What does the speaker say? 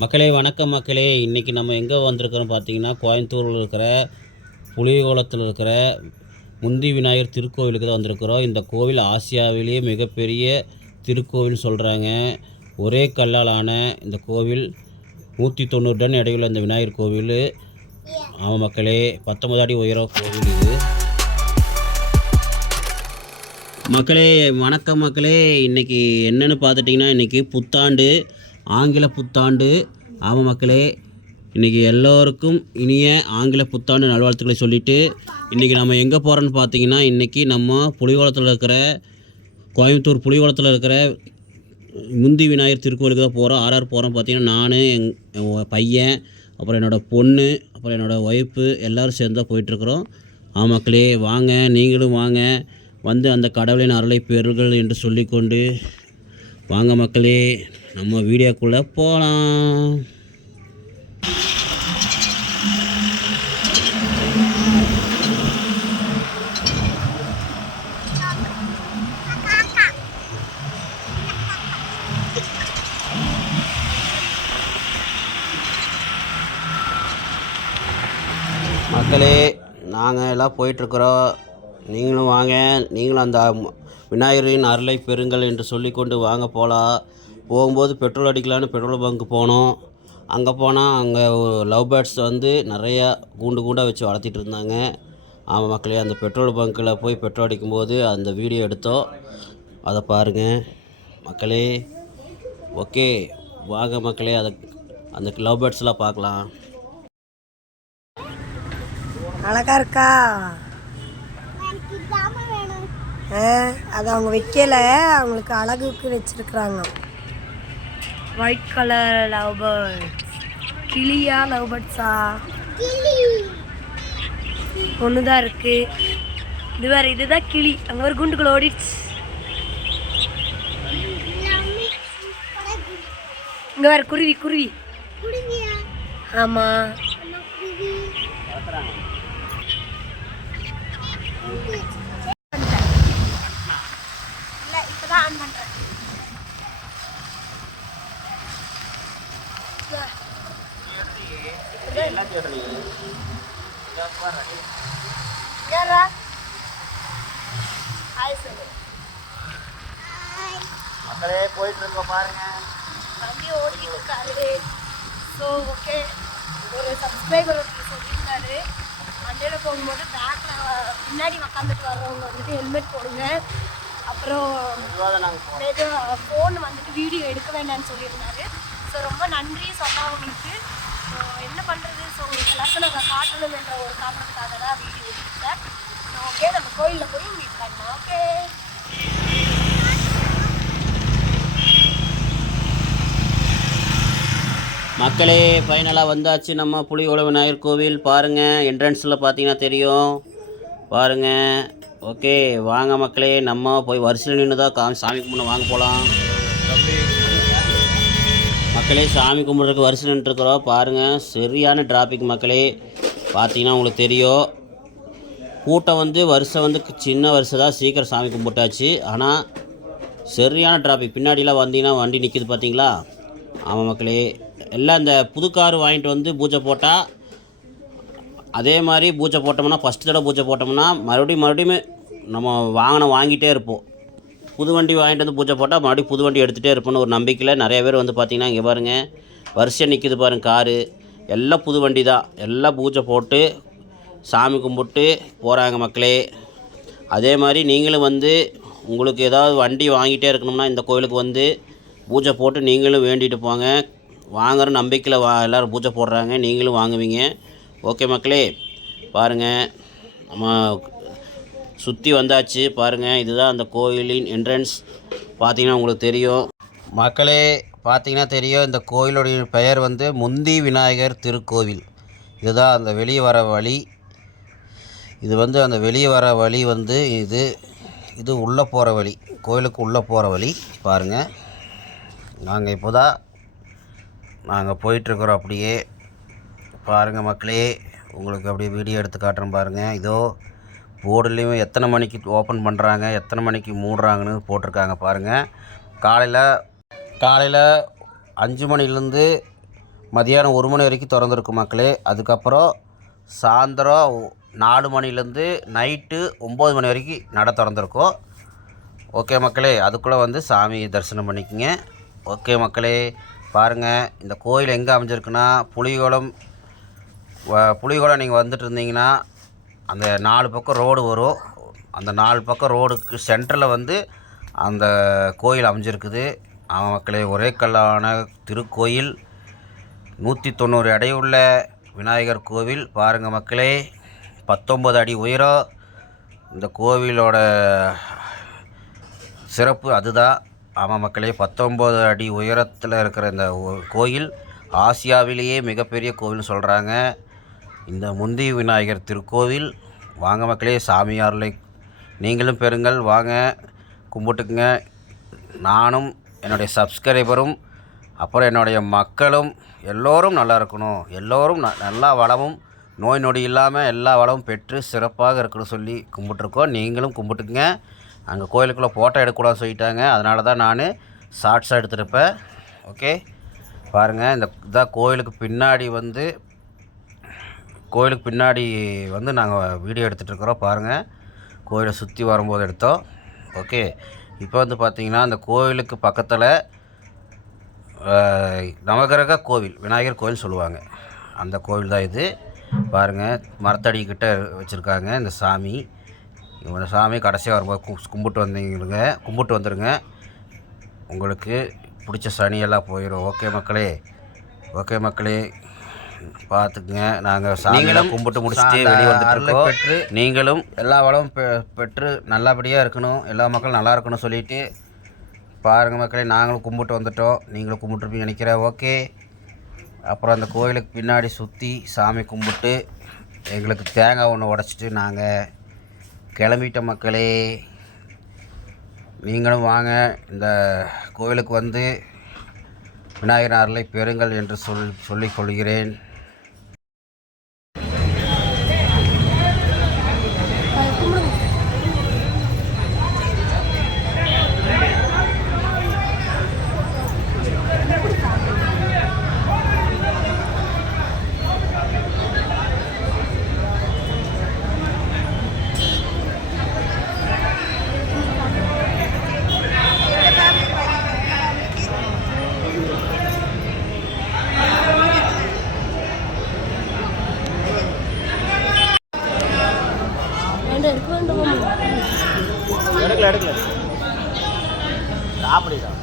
மக்களே வணக்கம் மக்களே. இன்றைக்கி நம்ம எங்கே வந்திருக்கிறோம் பார்த்தீங்கன்னா கோயம்புத்தூரில் இருக்கிற புலிகோலத்தில் இருக்கிற முந்தி விநாயகர் திருக்கோவிலுக்கு தான் வந்திருக்கிறோம். இந்த கோவில் ஆசியாவிலேயே மிகப்பெரிய திருக்கோவில் சொல்கிறாங்க ஒரே கல்லால் ஆன இந்த கோவில் நூற்றி தொண்ணூறு டன் இடையுள்ள இந்த விநாயகர் கோவில். ஆமாம் மக்களே பத்தொன்பது அடி உயரம் கோவில் இது. மக்களே வணக்கம் மக்களே. இன்றைக்கி என்னென்னு பார்த்துட்டிங்கன்னா இன்றைக்கி புத்தாண்டு. ஆங்கில புத்தாண்டு. ஆமாம் மக்களே இன்றைக்கி எல்லோருக்கும் இனிய ஆங்கில புத்தாண்டு நல்வாழ்த்துக்களை சொல்லிவிட்டு இன்றைக்கி நம்ம எங்கே போகிறோன்னு பார்த்தீங்கன்னா இன்றைக்கி நம்ம புலிகோளத்தில் இருக்கிற கோயம்புத்தூர் புலிகோளத்தில் இருக்கிற முந்தி விநாயகர் திருக்கோயிலுக்கு தான் போகிறோம் ஆர்ஆர் போகிறோம் பார்த்தீங்கன்னா நான் எங் பையன் அப்புறம் என்னோடய பொண்ணு அப்புறம் என்னோடய ஒய்ஃபு எல்லோரும் சேர்ந்து தான் போயிட்டுருக்குறோம் ஆமாக்களே வாங்க நீங்களும் வாங்க. வந்து அந்த கடவுளின் அருளை பெறுகள் என்று சொல்லிக்கொண்டு வாங்க மக்களே. நம்ம வீடியோக்குள்ளே போகலாம் மக்களே நாங்கள் எல்லாம் போயிட்டுருக்குறோம். நீங்களும் வாங்க. நீங்களும் அந்த விநாயகரின் அருளை பெறுங்கள் என்று சொல்லிக்கொண்டு வாங்க போகலாம் போகும்போது பெட்ரோல் அடிக்கலான்னு பெட்ரோல் பங்க் போனோம். அங்கே போனால் அங்கே லவ் பேர்ட்ஸ் வந்து நிறையா கூண்டு கூண்டாக வச்சு வளர்த்திட்டு இருந்தாங்க. ஆமாம் மக்களே அந்த பெட்ரோல் பங்க்கில் போய் பெட்ரோல் அடிக்கும்போது அந்த வீடியோ எடுத்தோம். அதை பாருங்கள் மக்களே ஓகே. வாங்க மக்களே அதை அந்த லவ் பேர்ட்ஸ்லாம் பார்க்கலாம். அழகா இருக்கா? ஆ, அது அவங்க வைக்கல. அவங்களுக்கு அழகுக்கு வச்சிருக்கிறாங்க. ஒயிட் கலர் லவ் பேர்ட் கிளியா லவ் பேர்ட்ஸா ஒன்று தான் இருக்கு. இது வேற இதுதான் கிளி. அங்கே ஒரு குண்டுக்குள்ள ஓடிடுச்சு. இங்கே வேற குருவி குருவி. ஆமாம் இப்போ தான் ஆன் பண்ணுறேன் யாரா? ஹாய் சொல்லு மக்களே போயிட்டு இருக்கோம் பாருங்க. வண்டி ஓட்டிட்டு இருக்காரு ஸோ ஓகே ஒரு சப்ஸ்கிரைபர் சொல்லியிருந்தாரு. வண்டியில் போகும்போது பேக்கில் பின்னாடி உக்காந்துட்டு வர்றவங்க வந்துட்டு ஹெல்மெட் போடுங்க. அப்புறம் ஃபோன் வந்துட்டு வீடியோ எடுக்க வேண்டாம்னு சொல்லியிருந்தாரு. ஸோ ரொம்ப நன்றி சொன்னவங்களுக்கு என்ன பண்ணுறது ஸோ உங்களுக்கு எல்லாருக்கும் நாங்கள் காட்டணும் என்ற ஒரு காரணத்துக்காக தான் வீடியோ ஸோ ஓகே நம்ம கோயிலில் போய் மீட் பண்ணலாம். ஓகே மக்களே ஃபைனலாக வந்தாச்சு நம்ம புலியோட விநாயகர் கோவில். பாருங்கள் என்ட்ரன்ஸில் பார்த்தீங்கன்னா தெரியும். பாருங்கள் ஓகே வாங்க மக்களே நம்ம போய் வரிசையில் நின்று தான் காமி சாமி கும்பிட வாங்க போகலாம் மக்களே சாமி கும்பிட்றதுக்கு வரிசை நின்றுருக்குறோம். பாருங்கள் சரியான டிராஃபிக் மக்களே. பார்த்தீங்கன்னா உங்களுக்கு தெரியும். கூட்டம் வந்து வரிசை வந்து சின்ன வரிசை தான். சீக்கிரம் சாமி கும்பிட்டாச்சு. ஆனால் சரியான டிராஃபிக் பின்னாடிலாம் வந்தீங்கன்னா வண்டி நிற்கிது பார்த்தீங்களா ஆமாம் மக்களே. எல்லாம் இந்த புது கார் வாங்கிட்டு வந்து பூஜை போட்டால் அதே மாதிரி பூஜை போட்டோம்னா ஃபஸ்ட்டு தடவை பூஜை போட்டோம்னா மறுபடியும் மறுபடியும் நம்ம வாகனம் வாங்கிட்டே இருப்போம். புது வண்டி வாங்கிட்டு வந்து பூஜை போட்டால் மறுபடியும் புது வண்டி எடுத்துகிட்டே இருப்போம்னு ஒரு நம்பிக்கையில் நிறைய பேர் வந்து பார்த்திங்கன்னா இங்கே பாருங்கள் வரிசையாக நிற்கிது பாருங்கள் காரு. எல்லாம் புது வண்டி தான். எல்லாம் பூஜை போட்டு சாமி கும்பிட்டு போகிறாங்க மக்களே. அதே மாதிரி நீங்களும் வந்து உங்களுக்கு ஏதாவது வண்டி வாங்கிட்டே இருக்கணும்னா இந்த கோயிலுக்கு வந்து பூஜை போட்டு நீங்களும் வேண்டிட்டு போங்க. வாங்குகிற நம்பிக்கையில் வா எல்லோரும் பூஜை போடுறாங்க. நீங்களும் வாங்குவீங்க. ஓகே மக்களே பாருங்கள் நம்ம சுற்றி வந்தாச்சு. பாருங்கள் இதுதான் அந்த கோயிலின் என்ட்ரன்ஸ் பார்த்தீங்கன்னா உங்களுக்கு தெரியும். மக்களே பார்த்தீங்கன்னா தெரியும் இந்த கோயிலுடைய பெயர் வந்து முந்தி விநாயகர் திருக்கோவில். இதுதான் அந்த வெளியே வர வழி. இது வந்து அந்த வெளியே வர வழி வந்து இது இது உள்ளே போகிற வழி. கோயிலுக்கு உள்ளே போகிற வழி. பாருங்கள் நாங்கள் இப்போ தான் நாங்கள் போயிட்டுருக்குறோம் அப்படியே. பாருங்கள் மக்களே உங்களுக்கு அப்படியே வீடியோ எடுத்து காட்டுறேன் பாருங்கள் இதோ போர்டுலேயும் எத்தனை மணிக்கு ஓப்பன் பண்ணுறாங்க எத்தனை மணிக்கு மூடுறாங்கன்னு போட்டிருக்காங்க பாருங்கள் காலையில் காலையில் அஞ்சு மணிலேருந்து மதியானம் ஒரு மணி வரைக்கும் திறந்துருக்கும் மக்களே. அதுக்கப்புறம் சாயந்தரம் நாலு மணிலேருந்து நைட்டு ஒம்பது மணி வரைக்கும் நட திறந்துருக்கும். ஓகே மக்களே அதுக்குள்ளே வந்து சாமி தரிசனம் பண்ணிக்கோங்க. ஓகே மக்களே பாருங்கள் இந்த கோயில் எங்கே அமைஞ்சிருக்குன்னா புலிகுளம் வ- புலிகுளம் நீங்கள் வந்துட்டு இருந்தீங்கன்னா அந்த நாலு பக்கம் ரோடு வரும். அந்த நாலு பக்கம் ரோடுக்கு சென்டரில் வந்து அந்த கோயில் அமைஞ்சிருக்குது. மக்களே ஒரே கல்லான திருக்கோயில். நூற்றி தொண்ணூறு எடையுள்ள விநாயகர் கோவில். பாருங்கள் மக்களே பத்தொம்பது அடி உயரம். இந்த கோவிலோட சிறப்பு அதுதான். ஆமாம் மக்களே பத்தொம்பது அடி உயரத்தில் இருக்கிற இந்த கோயில் ஆசியாவிலேயே மிகப்பெரிய கோவில்னு சொல்கிறாங்க இந்த முந்தி விநாயகர் திருக்கோவில். வாங்க மக்களே சாமியார்களை நீங்களும் பெறுங்கள். வாங்க கும்பிட்டுக்குங்க. நானும் என்னுடைய சப்ஸ்கிரைபரும் அப்புறம் என்னுடைய மக்களும் எல்லோரும் நல்லா இருக்கணும். எல்லோரும் ந- நல்லா வளமும் நோய் நொடி இல்லாமல் எல்லா வளமும் பெற்று சிறப்பாக இருக்கணும் சொல்லி கும்பிட்ருக்கோம் நீங்களும் கும்பிட்டுக்குங்க. அங்கே கோயிலுக்குள்ளே ஃபோட்டோ எடுக்கக்கூடாது சொல்லிட்டாங்க. அதனால தான் நான் ஷார்ட்ஸாக எடுத்துருப்பேன். ஓகே பாருங்கள் இந்த இதான் கோயிலுக்கு பின்னாடி வந்து கோயிலுக்கு பின்னாடி வந்து நாங்கள் வீடியோ எடுத்துகிட்ருக்குறோம் பாருங்கள் கோயிலை சுற்றி வரும்போது எடுத்தோம். ஓகே. இப்போ வந்து பார்த்திங்கன்னா அந்த கோயிலுக்கு பக்கத்தில் நவகிரக கோவில் விநாயகர் கோவில் சொல்லுவாங்க. அந்த கோவில் தான் இது. பாருங்கள் மரத்தடிக்கிட்ட வச்சுருக்காங்க இந்த சாமி. இந்த சாமி கடைசியாக வரும்போது கும்பிட்டு வந்தீங்க கும்பிட்டு வந்துடுங்க உங்களுக்கு பிடிச்ச சனியெல்லாம் போயிடும் ஓகே மக்களே. ஓகே மக்களே. பார்த்துக்குங்க நாங்கள் சாமியெல்லாம் கும்பிட்டு முடிச்சுட்டு வெளியே வந்துட்டு பெற்று நீங்களும் எல்லா வளமும் பெ- பெற்று நல்லபடியாக இருக்கணும். எல்லா மக்களும் நல்லா இருக்கணும் சொல்லிட்டு பாருங்கள் மக்களே நாங்களும் கும்பிட்டு வந்துட்டோம். நீங்களும் கும்பிட்டுருப்பீங்க நினைக்கிறேன். ஓகே. அப்புறம் அந்த கோயிலுக்கு பின்னாடி சுற்றி சாமி கும்பிட்டு எங்களுக்கு தேங்காய் ஒன்று உடச்சிட்டு நாங்கள் கிளம்பிட்ட மக்களே. நீங்களும் வாங்க. இந்த கோயிலுக்கு வந்து விநாயகர் அருளை பெறுங்கள் என்று சொல் சொல்லிக் கொள்கிறேன். எடுக்கல சாப்பிடுதான்